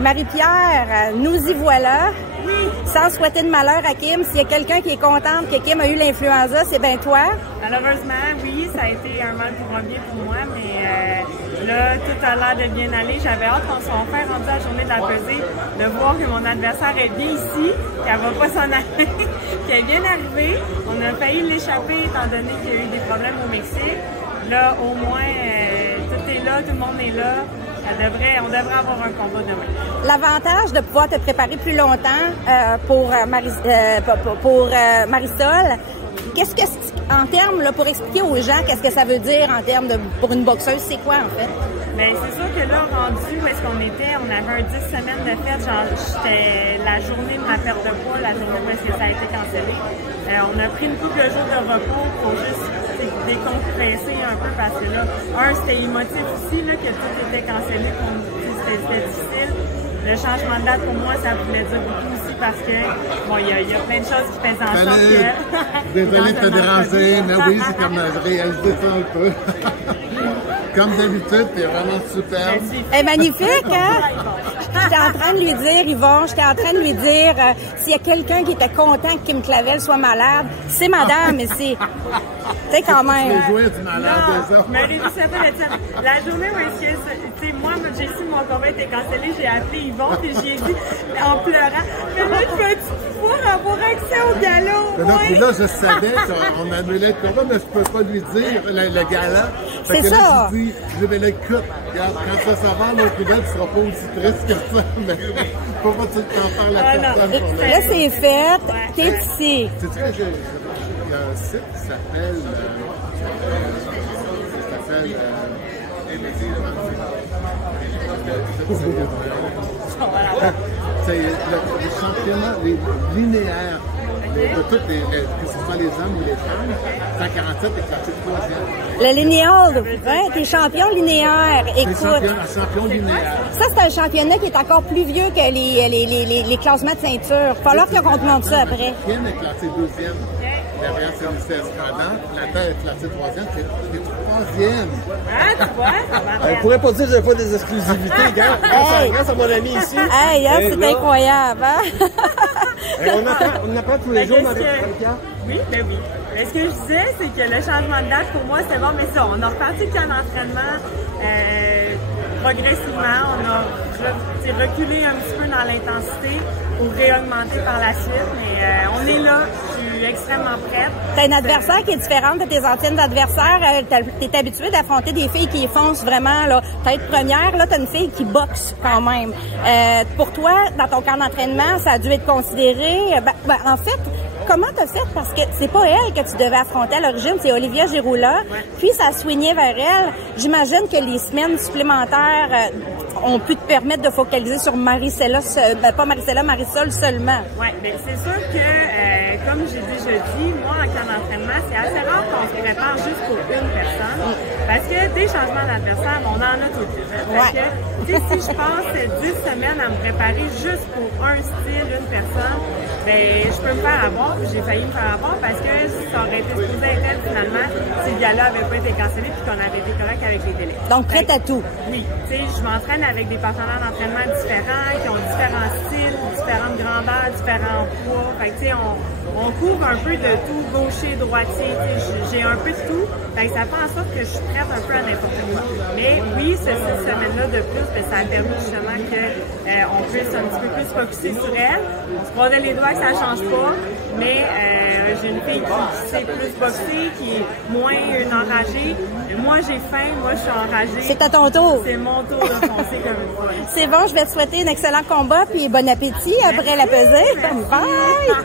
Marie-Pierre, nous y voilà. Oui. Sans souhaiter de malheur à Kim, s'il y a quelqu'un qui est contente que Kim a eu l'influenza, c'est bien toi. Malheureusement, oui, ça a été un mal pour un bien pour moi, mais là, tout a l'air de bien aller. J'avais hâte qu'on soit enfin rendu à la journée de la pesée, de voir que mon adversaire est bien ici, qu'elle va pas s'en aller, qu'elle est bien arrivée. On a failli l'échapper étant donné qu'il y a eu des problèmes au Mexique. Là, au moins, tout est là, tout le monde est là. On devrait avoir un combat demain. L'avantage de pouvoir te préparer plus longtemps pour Marisol, qu'est-ce que, en termes, là, pour expliquer aux gens qu'est-ce que ça veut dire en termes de, pour une boxeuse, c'est quoi en fait? Bien, c'est sûr que là, rendu où est-ce qu'on était, on avait un 10 semaines de fête, genre, j'étais la journée de ma perte de poids, la journée où est-ce que ça a été cancellé. On a pris une couple de jours de repos pour juste décompresser un peu parce que là, c'était émotif aussi, là, que tout était cancellé, c'était difficile. Le changement de date, pour moi, ça voulait dire beaucoup aussi parce que, bon, il y a plein de choses qui faisaient en sorte que... Désolé de te déranger, mais oui, c'est comme réaliser ça un peu. Comme d'habitude, t'es vraiment super. Elle est magnifique, hein? J'étais en train de lui dire, Yvon, s'il y a quelqu'un qui était content que Kim Clavel soit malade, c'est madame, mais c'est... Tu sais, quand même. Les jouets du malade, ça. Mais la journée où est-ce que, tu sais, moi, j'ai su mon combat était cancellé, j'ai appelé Yvon, puis j'ai dit, en pleurant, mais là, je veux pouvoir avoir accès au galop. Non, puis là, je savais qu'on annulait le combat, mais je peux pas lui dire le gala. C'est ça. Là, je dis, écoute, regarde, quand ça va, l'autre nouvelle, tu seras pas aussi triste que ça, mais faut pas que tu t'en parles à personne. Là, c'est fait, t'es ici. Sais-tu que il y a un site qui s'appelle c'est le championnat linéaire de toutes que ce soit les hommes ou les femmes. 147 est classé 3e. Le linéal, hein, t'es champion linéaire. Écoute. Champion linéaire. Ça, c'est un championnat qui est encore plus vieux que les classements de ceinture. Il va falloir qu'on te montre ça après. Kim est classé 2e. Derrière, c'est Escadant. La terre est classée 3e. T'es 3e. Ah, tu vois? On pourrait pas dire que j'ai pas des exclusivités, gars. Grâce à mon ami ici. Hey, hein, c'est incroyable, hein? On apprend tous les jours dans les Oui, ben oui. Mais ce que je disais, c'est que le changement de date, pour moi, c'était bon, mais ça, on a reparti le camp d'entraînement progressivement. On a reculé un petit peu dans l'intensité pour réaugmenter par la suite, mais on est là. Je suis extrêmement prête. T'as une adversaire qui est différente de tes anciennes adversaires. T'es habitué d'affronter des filles qui foncent vraiment, là. Tête première, là, t'as une fille qui boxe quand même. Pour toi, dans ton camp d'entraînement, ça a dû être considéré. En fait, comment t'as fait? Parce que c'est pas elle que tu devais affronter à l'origine, c'est Olivia Giroula. Ouais. Puis ça a swingé vers elle. J'imagine que les semaines supplémentaires ont pu te permettre de focaliser sur Marisol seulement. Oui, bien c'est sûr que, comme j'ai déjà dit, moi, en camp d'entraînement, c'est assez rare qu'on se prépare juste pour une personne. Parce que des changements d'adversaire, on en a tout de suite. Ouais. Si je passe 10 semaines à me préparer juste pour un style, une personne, ben je peux me faire avoir, puis j'ai failli me faire avoir parce que ça aurait été supposé être elle, finalement, si le gala n'avait pas été cancellé puis qu'on avait été correct avec les délais. Donc, prête à tout? Oui. Tu sais, je m'entraîne avec des partenaires d'entraînement différents, qui ont différents styles, différentes grandeurs, différents poids. Fait que, tu sais, on couvre un peu de tout, gaucher, droitier, j'ai un peu de tout. Fait que ça fait en sorte que je suis prête un peu à n'importe quoi. Mais oui, cette semaine-là de plus, ben, ça a permis justement qu'on puisse un petit peu plus focusser sur elle. On se croisait les doigts que ça change pas, mais j'ai une fille qui sait plus boxer, qui est moins une enragée. Moi, j'ai faim, moi, je suis enragée. C'est à ton tour. C'est mon tour de foncer comme une folle. C'est bon, je vais te souhaiter un excellent combat puis bon appétit après la pesée. Bye!